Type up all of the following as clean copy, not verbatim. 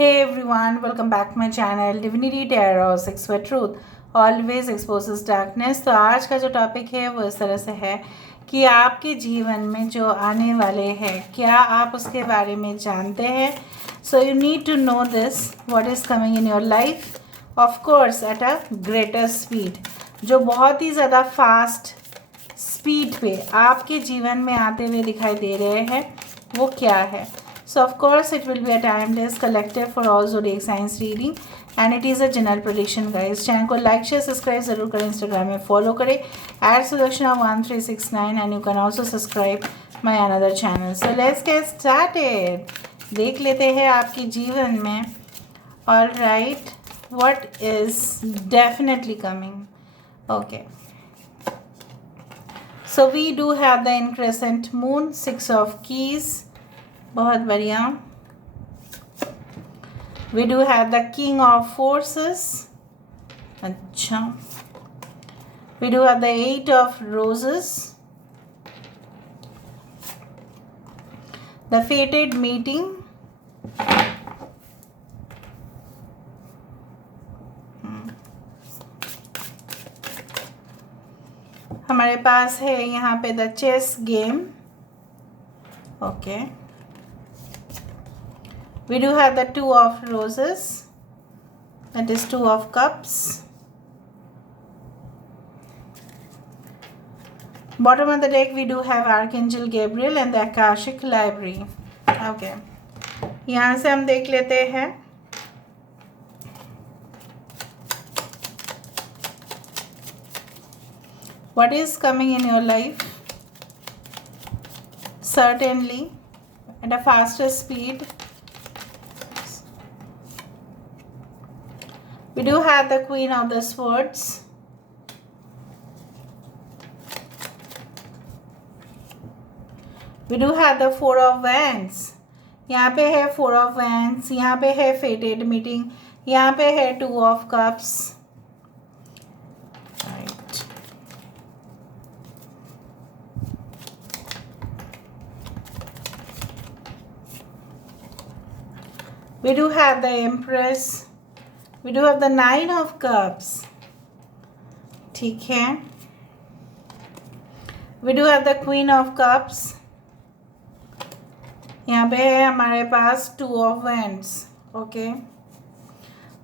Hey everyone, welcome back to my channel Divinity Tarot 6 for Truth always exposes darkness। तो आज का जो topic है वो इस तरह से है कि आपके जीवन में जो आने वाले हैं क्या आप उसके बारे में जानते हैं। So you need to know this what is coming in your life of course at a greater speed, जो बहुत ही ज़्यादा फास्ट स्पीड पे आपके जीवन में आते हुए दिखाई दे रहे हैं वो क्या है। So of course it will be a timeless collective for all zodiac signs reading and it is a general prediction guys। Channel को लाइक शेयर सब्सक्राइब जरूर करें, इंस्टाग्राम में फॉलो करें @Sudakshana1369 and you can also subscribe my another channel। So let's get started। देख लेते हैं आपके जीवन में all right what is definitely coming। Okay, so we do have the increscent moon, 6 of keys, बहुत बढ़िया। We do have the king of forces, अच्छा। We do have the 8 of roses, the fated meeting, हमारे पास है यहाँ पे the chess game, okay. We do have the 2 of roses, that is 2 of cups. Bottom of the deck we do have Archangel Gabriel and the Akashic Library. Okay, यहाँ से हम देख लेते हैं what is coming in your life certainly at a faster speed। We do have the Queen of the Swords, we do have the 4 of Wands, यहाँ पे है 4 of Wands, यहाँ पे है fated meeting, यहाँ पे है 2 of Cups, right। We do have the Empress, we do have the 9 of Cups, ठीक है। We do have the Queen of Cups, यहाँ पे है हमारे पास 2 of Wands, okay.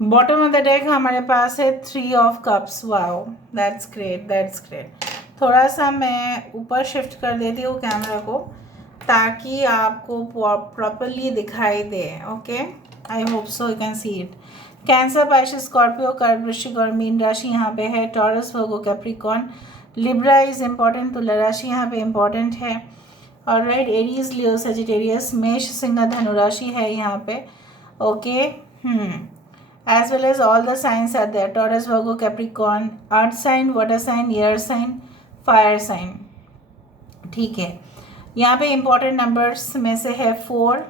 Bottom of the deck हमारे पास है 3 of Cups, wow that's great that's great. थोड़ा सा मैं ऊपर शिफ्ट कर देती हूँ कैमरा को ताकि आपको प्रॉपरली दिखाई दे, okay. I hope so you can see it. Cancer, Pisces, Scorpio, कर्क, वृश्चिक और मीन राशि यहाँ पे है। Taurus, Virgo, Capricorn, Libra is important, तुला राशि यहाँ पे इम्पॉर्टेंट है। और राइट, एरीज, लियो, सेजिटेरियस, मेष, सिंह, धनु राशि है यहाँ पे, okay. As well as all the signs are there, Taurus, Virgo, Capricorn, earth sign, water sign, air sign, fire sign, ठीक है। यहाँ पे इम्पॉर्टेंट नंबर्स में से है 4,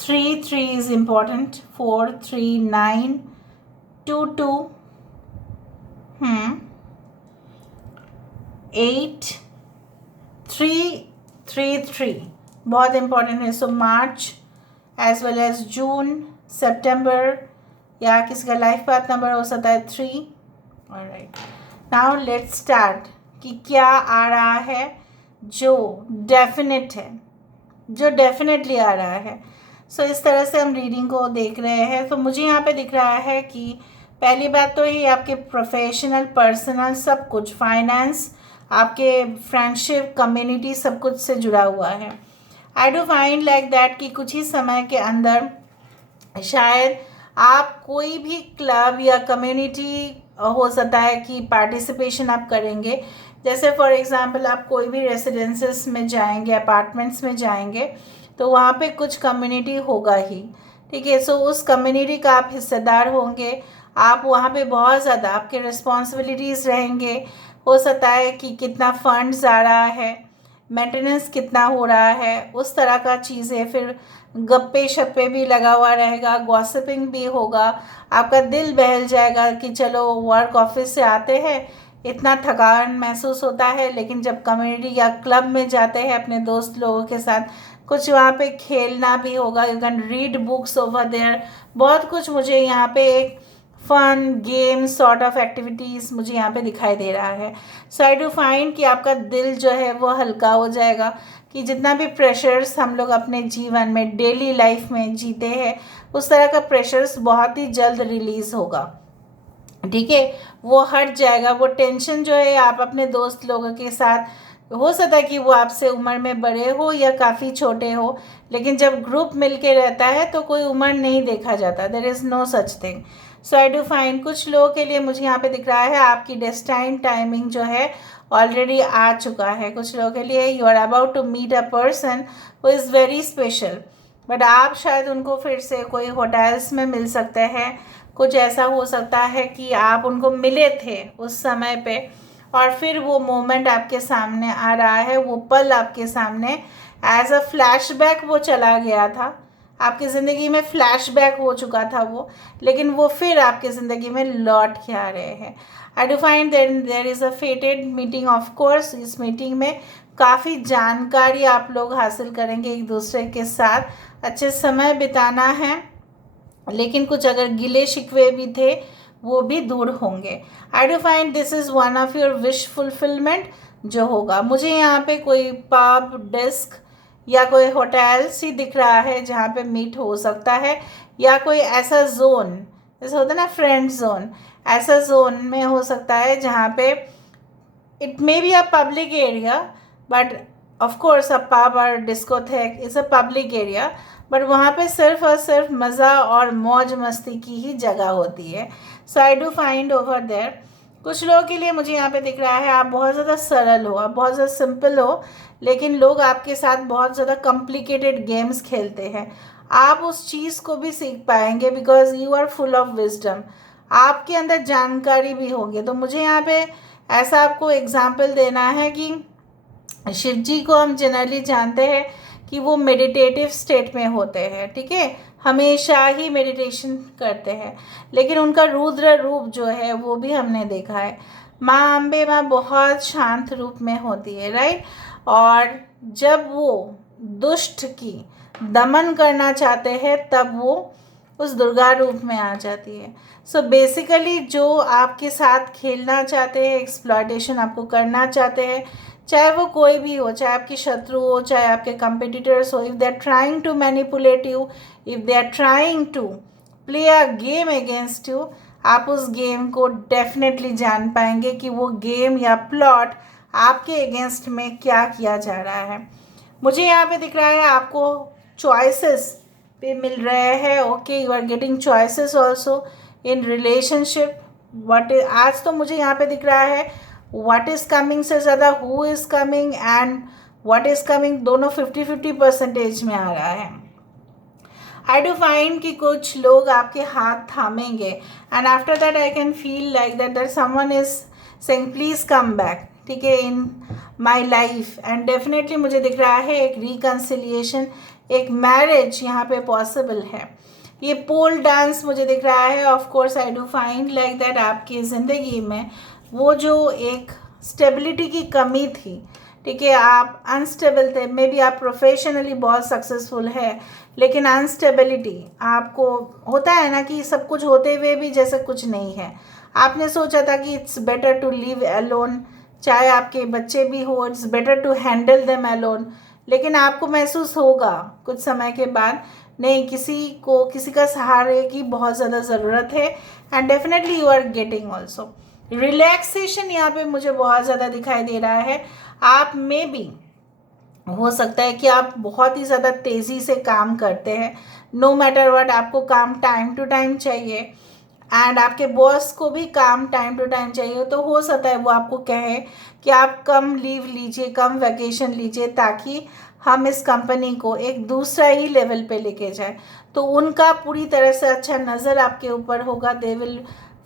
3 is important, 4 3 9 2 2 8 3 3 3 बहुत इम्पॉर्टेंट है। सो मार्च एज वेल एज जून, सितंबर, या किसी का लाइफ पाथ नंबर हो सकता है 3। ऑलराइट, नाउ लेट्स स्टार्ट कि क्या आ रहा है जो डेफिनेट है, जो डेफिनेटली आ रहा है। सो इस तरह से हम रीडिंग को देख रहे हैं। तो मुझे यहाँ पे दिख रहा है कि पहली बात तो ये आपके प्रोफेशनल, पर्सनल, सब कुछ, फाइनेंस, आपके फ्रेंडशिप, कम्युनिटी, सब कुछ से जुड़ा हुआ है। आई डू फाइंड लाइक दैट कि कुछ ही समय के अंदर शायद आप कोई भी क्लब या कम्युनिटी हो सकता है कि पार्टिसिपेशन आप करेंगे। जैसे फॉर एग्ज़ाम्पल आप कोई भी रेसिडेंसेस में जाएंगे, अपार्टमेंट्स में जाएंगे तो वहाँ पे कुछ कम्युनिटी होगा ही, ठीक है। सो उस कम्युनिटी का आप हिस्सेदार होंगे, आप वहाँ पे बहुत ज़्यादा आपके रिस्पॉन्सिबिलिटीज़ रहेंगे। हो सकता है कि कितना फंड्स आ रहा है, मेंटेनेंस कितना हो रहा है, उस तरह का चीज़ें। फिर गप्पे शप्पे भी लगा हुआ रहेगा, गॉसिपिंग भी होगा, आपका दिल बहल जाएगा कि चलो वर्क ऑफिस से आते हैं, इतना थकान महसूस होता है, लेकिन जब कम्युनिटी या क्लब में जाते हैं अपने दोस्त लोगों के साथ कुछ वहाँ पे खेलना भी होगा, you can read books over there, बहुत कुछ मुझे यहाँ पे एक fun game sort of activities मुझे यहाँ पे दिखाई दे रहा है. सो आई डू फाइंड कि आपका दिल जो है वो हल्का हो जाएगा, कि जितना भी प्रेशर्स हम लोग अपने जीवन में डेली लाइफ में जीते हैं उस तरह का प्रेशर्स बहुत ही जल्द रिलीज़ होगा. ठीक है, वो हट जाएगा. वो टेंशन जो है आप अपने दोस्त लोगों के साथ, हो सकता है कि वो आपसे उम्र में बड़े हो या काफ़ी छोटे हो, लेकिन जब ग्रुप मिल के रहता है तो कोई उम्र नहीं देखा जाता. There is no such thing. So I do find कुछ लोगों के लिए मुझे यहाँ पे दिख रहा है आपकी डेस्टाइन टाइमिंग जो है ऑलरेडी आ चुका है. कुछ लोगों के लिए you are about to meet a person who is very special, but आप शायद उनको फिर से कोई होटल्स में मिल सकते हैं. कुछ ऐसा हो सकता है कि आप उनको मिले थे उस समय पे और फिर वो मोमेंट आपके सामने आ रहा है, वो पल आपके सामने एज अ फ्लैशबैक वो चला गया था. आपकी ज़िंदगी में फ्लैशबैक हो चुका था वो, लेकिन वो फिर आपकी ज़िंदगी में लौट के आ रहे हैं. I do find there is a fated meeting. Of course इस मीटिंग में काफ़ी जानकारी आप लोग हासिल करेंगे एक दूसरे के साथ, अच्छे समय बिताना है, लेकिन कुछ अगर गिले शिकवे भी थे वो भी दूर होंगे. आई do find this is one of your wish fulfilment जो होगा. मुझे यहाँ पे कोई पब, डिस्क या कोई होटल्स ही दिख रहा है जहाँ पे मीट हो सकता है, या कोई ऐसा जोन जैसे होता है ना फ्रेंड जोन, ऐसा जोन में हो सकता है जहाँ पे it may be a public area, but of course a pub और discotheque is a public area, but वहाँ पे सिर्फ और सिर्फ मज़ा और मौज मस्ती की ही जगह होती है. So I do find over there. कुछ लोगों के लिए मुझे यहाँ पे दिख रहा है आप बहुत ज़्यादा सरल हो, आप बहुत ज़्यादा सिंपल हो, लेकिन लोग आपके साथ बहुत ज़्यादा कॉम्प्लिकेटेड गेम्स खेलते हैं. आप उस चीज़ को भी सीख पाएंगे because you are full of wisdom. आपके अंदर जानकारी भी होगी. तो मुझे यहाँ पे ऐसा आपको एग्जाम्पल देना है कि शिव जी को हम जनरली जानते हैं कि वो मेडिटेटिव स्टेट में होते हैं. ठीक है, हमेशा ही मेडिटेशन करते हैं, लेकिन उनका रुद्र रूप जो है वो भी हमने देखा है. माँ अम्बे माँ बहुत शांत रूप में होती है, राइट. और जब वो दुष्ट की दमन करना चाहते हैं तब वो उस दुर्गा रूप में आ जाती है. सो बेसिकली जो आपके साथ खेलना चाहते हैं, एक्सप्लॉयटेशन आपको करना चाहते हैं, चाहे वो कोई भी हो, चाहे आपकी शत्रु हो, चाहे आपके कंपिटिटर्स हो, if they are trying to manipulate you, if they are trying to play a game against you, आप उस गेम को डेफिनेटली जान पाएंगे कि वो गेम या प्लॉट आपके अगेंस्ट में क्या किया जा रहा है. मुझे यहाँ पे दिख रहा है आपको चॉइसेस पे मिल रहे हैं. Okay, you are getting choices also in relationship. What आज तो मुझे यहाँ पे दिख रहा है व्हाट इज़ कमिंग से ज़्यादा who is coming and what is coming दोनों 50-50% में आ रहा है. आई डू फाइंड कि कुछ लोग आपके हाथ थामेंगे and after that I can feel like that someone is saying please come back. ठीक है, in my life. And definitely मुझे दिख रहा है एक रिकन्सिलिएशन, एक मैरिज यहाँ पे पॉसिबल है. ये पोल डांस मुझे दिख रहा है. Of course I do find like that आपकी ज़िंदगी में वो जो एक स्टेबिलिटी की कमी थी, ठीक है, आप अनस्टेबल थे, मे बी आप प्रोफेशनली बहुत सक्सेसफुल है, लेकिन अनस्टेबिलिटी आपको होता है ना कि सब कुछ होते हुए भी जैसे कुछ नहीं है. आपने सोचा था कि it's better to live alone, चाहे आपके बच्चे भी हो, it's better to handle them alone, लेकिन आपको महसूस होगा कुछ समय के बाद नहीं, किसी का सहारे की बहुत ज़्यादा ज़रूरत है. And definitely you are getting also relaxation. यहाँ पे मुझे बहुत ज़्यादा दिखाई दे रहा है. आप में भी हो सकता है कि आप बहुत ही ज़्यादा तेज़ी से काम करते हैं, नो मैटर व्हाट आपको काम टाइम टू टाइम चाहिए, एंड आपके बॉस को भी काम टाइम टू टाइम चाहिए. तो हो सकता है वो आपको कहे कि आप कम लीव लीजिए, कम वैकेशन लीजिए, ताकि हम इस कंपनी को एक दूसरा ही लेवल पे लेके जाए. तो उनका पूरी तरह से अच्छा नज़र आपके ऊपर होगा. They will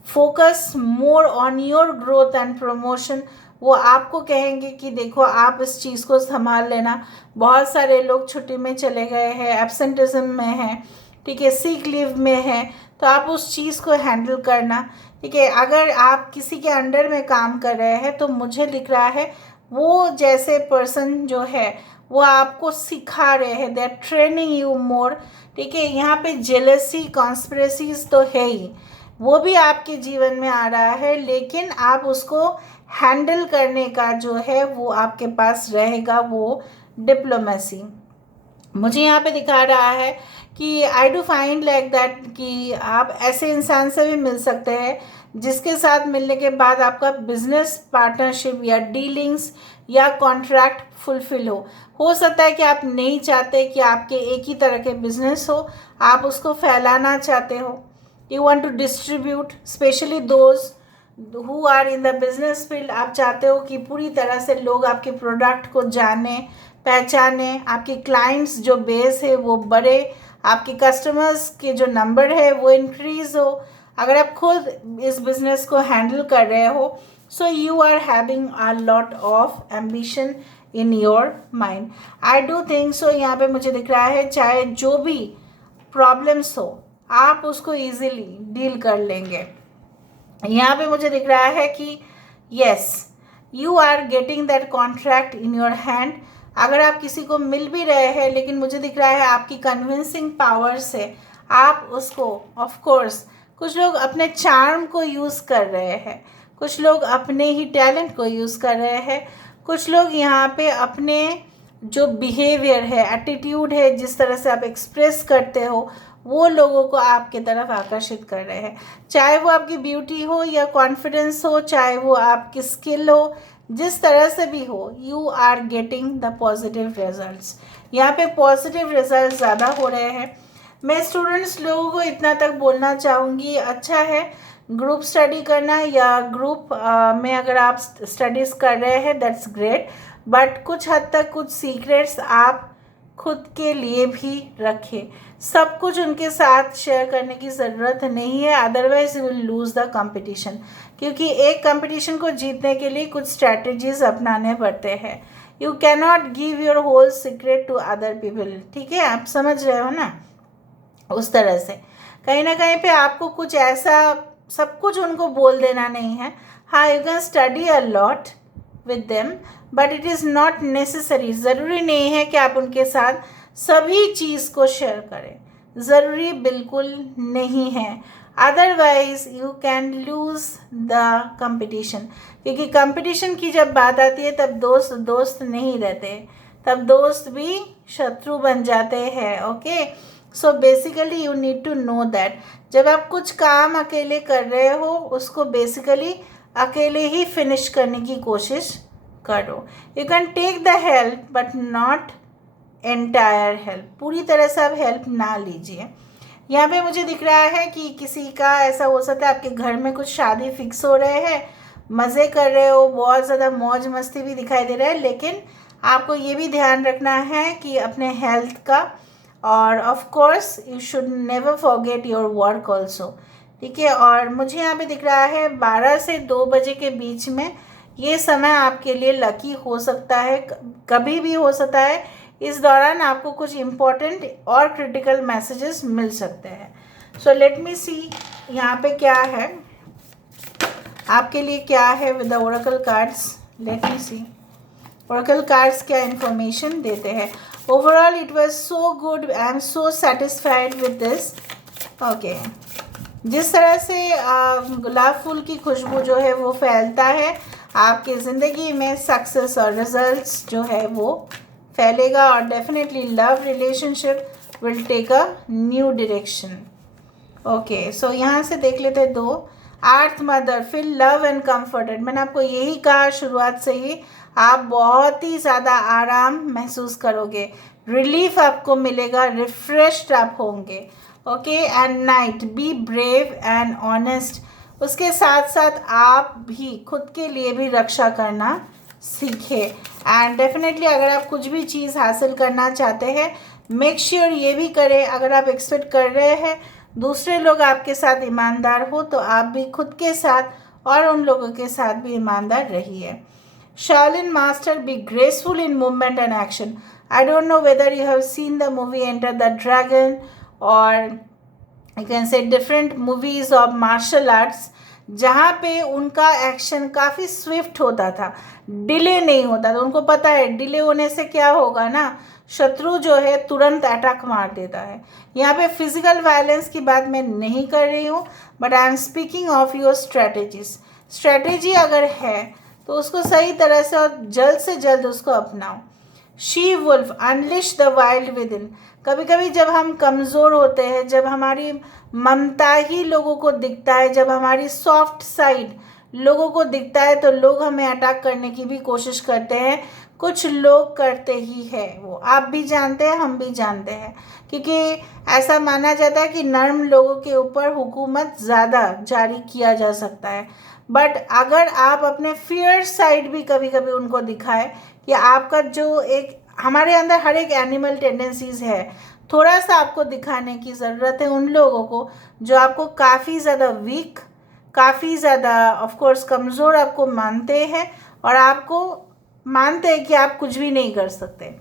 focus more on your growth and promotion. वो आपको कहेंगे कि देखो आप इस चीज़ को संभाल लेना. बहुत सारे लोग छुट्टी में चले गए हैं, एब्सेंटिज्म में हैं, ठीक है, सिक लीव में हैं, तो आप उस चीज़ को हैंडल करना. ठीक है, अगर आप किसी के अंडर में काम कर रहे हैं तो मुझे दिख रहा है वो जैसे पर्सन जो है वो आपको सिखा रहे हैं, they are training you more, ठीक है। यहाँ पे जेलसी कॉन्स्पिरेसीज तो है ही, वो भी आपके जीवन में आ रहा है, लेकिन आप उसको हैंडल करने का जो है वो आपके पास रहेगा, वो डिप्लोमेसी मुझे यहाँ पे दिखा रहा है कि आई डू फाइंड लाइक दैट कि आप ऐसे इंसान से भी मिल सकते हैं जिसके साथ मिलने के बाद आपका बिजनेस पार्टनरशिप या डीलिंग्स या कॉन्ट्रैक्ट फुलफिल हो सकता है कि आप नहीं चाहते कि आपके एक ही तरह के बिजनेस हो, आप उसको फैलाना चाहते हो, you want to distribute, specially those who are in the business field. आप चाहते हो कि पूरी तरह से लोग आपके प्रोडक्ट को जाने पहचाने, आपके क्लाइंट्स जो बेस है वो बढ़े, आपके कस्टमर्स के जो नंबर है वो इंक्रीज हो। अगर आप खुद इस बिजनेस को हैंडल कर रहे हो, so you are having a lot of ambition in your mind, I do think so. यहाँ पे मुझे दिख रहा है चाहे जो भी प्रॉब्लम्स हो आप उसको इजीली डील कर लेंगे। यहाँ पे मुझे दिख रहा है कि yes you are getting that contract in your hand. अगर आप किसी को मिल भी रहे हैं, लेकिन मुझे दिख रहा है आपकी कन्विंसिंग पावर से आप उसको, ऑफ कोर्स कुछ लोग अपने चार्म को यूज़ कर रहे हैं, कुछ लोग अपने ही टैलेंट को यूज़ कर रहे हैं, कुछ लोग यहाँ पे अपने जो बिहेवियर है, एटीट्यूड है, जिस तरह से आप एक्सप्रेस करते हो, वो लोगों को आपके तरफ आकर्षित कर रहे हैं। चाहे वो आपकी ब्यूटी हो या कॉन्फिडेंस हो, चाहे वो आपकी स्किल हो, जिस तरह से भी हो, you are getting the positive results. यहाँ पे पॉजिटिव रिजल्ट ज़्यादा हो रहे हैं। मैं स्टूडेंट्स लोगों को इतना तक बोलना चाहूँगी, अच्छा है ग्रुप स्टडी करना या ग्रुप में अगर आप स्टडीज़ कर रहे हैं दैट्स ग्रेट, बट कुछ हद तक कुछ सीक्रेट्स आप खुद के लिए भी रखें। सब कुछ उनके साथ शेयर करने की ज़रूरत नहीं है, otherwise you will lose the competition, क्योंकि एक कंपटीशन को जीतने के लिए कुछ स्ट्रैटेजीज अपनाने पड़ते हैं। You can not give your whole secret to other people, ठीक है, आप समझ रहे हो ना। उस तरह से कहीं ना कहीं पे आपको कुछ ऐसा सब कुछ उनको बोल देना नहीं है। हाँ, you can study a lot with them, but it is not necessary, ज़रूरी नहीं है कि आप उनके साथ सभी चीज़ को शेयर करें, ज़रूरी बिल्कुल नहीं है, otherwise you can lose the competition. क्योंकि कंपटीशन की जब बात आती है तब दोस्त दोस्त नहीं रहते, तब दोस्त भी शत्रु बन जाते हैं। Okay, so basically you need to know that जब आप कुछ काम अकेले कर रहे हो उसको बेसिकली अकेले ही फिनिश करने की कोशिश करो। You can take the help but not entire help, पूरी तरह से आप हेल्प ना लीजिए। यहाँ पे मुझे दिख रहा है कि किसी का ऐसा हो सकता है आपके घर में कुछ शादी फिक्स हो रहे हैं, मज़े कर रहे हो, बहुत ज़्यादा मौज मस्ती भी दिखाई दे रहा है, लेकिन आपको ये भी ध्यान रखना है कि अपने हेल्थ का, और of course you should never forget your work also, ठीक है। और मुझे यहाँ पे दिख रहा है 12 से 2 बजे के बीच में ये समय आपके लिए लकी हो सकता है, कभी भी हो सकता है। इस दौरान आपको कुछ इम्पोर्टेंट और क्रिटिकल मैसेजेस मिल सकते हैं। सो लेट मी सी यहाँ पे क्या है आपके लिए, क्या है with the oracle cards. Let me see oracle cards क्या इन्फॉर्मेशन देते हैं। Overall it was so good, I am so satisfied with this. Okay, जिस तरह से गुलाब फूल की खुशबू जो है वो फैलता है आपकी ज़िंदगी में, सक्सेस और रिजल्ट्स जो है वो फैलेगा, और definitely love relationship will take a new direction. Okay, so यहाँ से देख लेते हैं 2 अर्थ मदर, फिर लव एंड कंफर्टेड। मैंने आपको यही कहा शुरुआत से ही, आप बहुत ही ज़्यादा आराम महसूस करोगे, रिलीफ आपको मिलेगा, रिफ्रेश्ड आप होंगे। Okay, and night, be brave and honest. उसके साथ साथ आप भी खुद के लिए भी रक्षा करना सीखे, एंड डेफिनेटली अगर आप कुछ भी चीज़ हासिल करना चाहते हैं, मेक श्योर ये भी करें, अगर आप एक्सपेक्ट कर रहे हैं दूसरे लोग आपके साथ ईमानदार हो, तो आप भी खुद के साथ और उन लोगों के साथ भी ईमानदार रहिए। Shaolin master, be graceful in movement and action. I don't know whether you have seen the movie Enter the Dragon, or you can say different movies of martial arts. जहाँ पे उनका एक्शन काफ़ी स्विफ्ट होता था, delay नहीं होता था। उनको पता है डिले होने से क्या होगा ना, शत्रु जो है तुरंत अटैक मार देता है। यहाँ पे फिजिकल वायलेंस की बात मैं नहीं कर रही हूँ, but I am speaking of your strategies. Strategy अगर है तो उसको सही तरह से और जल्द से जल्द उसको अपनाओ। She wolf unleash the wild within. कभी कभी जब हम कमज़ोर होते हैं, जब हमारी ममता ही लोगों को दिखता है, जब हमारी सॉफ्ट साइड लोगों को दिखता है, तो लोग हमें अटैक करने की भी कोशिश करते हैं। कुछ लोग करते ही है, वो आप भी जानते हैं, हम भी जानते हैं, क्योंकि ऐसा माना जाता है कि नर्म लोगों के ऊपर हुकूमत ज़्यादा जारी किया जा सकता है। बट अगर आप अपने फियर साइड भी कभी कभी उनको दिखाए कि आपका जो एक हमारे अंदर हर एक एनिमल टेंडेंसीज है, थोड़ा सा आपको दिखाने की ज़रूरत है उन लोगों को जो आपको काफ़ी ज़्यादा वीक, काफ़ी ज़्यादा ऑफ कोर्स कमज़ोर आपको मानते हैं, और आपको मानते हैं कि आप कुछ भी नहीं कर सकते।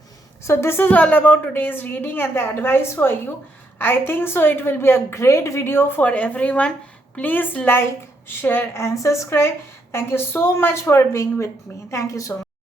So this is all about today's reading and the advice for you. I think so it will be a great video for everyone. Please like, share and subscribe. Thank you so much for being with me. Thank you so much.